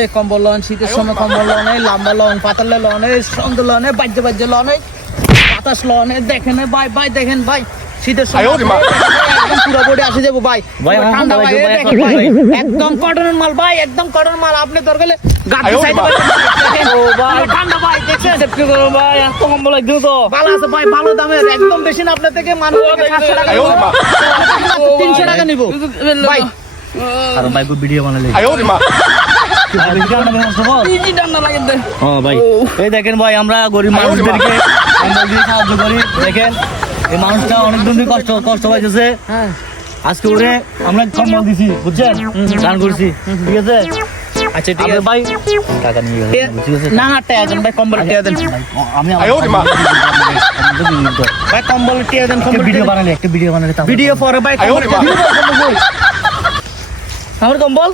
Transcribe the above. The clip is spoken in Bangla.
এই কম্বল লন, শীতের সময় কম্বল লন, লম্বা লন, পাতলা লন, সুন্দর লন, বাজ্যে বাজ্যে লন, বাতাস লন, দেখেন ভাই ভাই, দেখেন ভাই শীতের সময় একদম পুরো বডি আসে যাবো ভাই, ঠান্ডা ভাই, দেখেন ভাই একদম কটনের মাল ভাই, একদম কটনের মাল। আপনি দরকার গাড়ি চাইতে পারেন, ঠান্ডা ভাই দেখছেন ভাই এত কম্বল একদম তো ভালো আছে ভাই, ভালো দামের, একদম বেশি না আপনার থেকে, মানুষ 700 টাকা 300 টাকা নিব ভাই। আর ভাই ভিডিও বানালে ভাই এই দেখেন ভাই, আমরা গরিব মানুষদেরকে কম্বল দিয়ে সাহায্য করি। দেখেন এই মানুষটা অনেক দিন কষ্ট পাইতেছে, আজকে ওরে আমরা কম্বল দিছি, বুঝছেন, দান করছি, ঠিক আছে। আচ্ছা ঠিক আছে ভাই টাকা নিয়ে ঠিক আছে। না না টাকা দেন ভাই, কম্বল টাকা দেন আমি ভাই, কম্বল টাকা দেন। ভিডিও বানালে একটা ভিডিও বানালে ভিডিও পরে ভাই, আমার কম্বল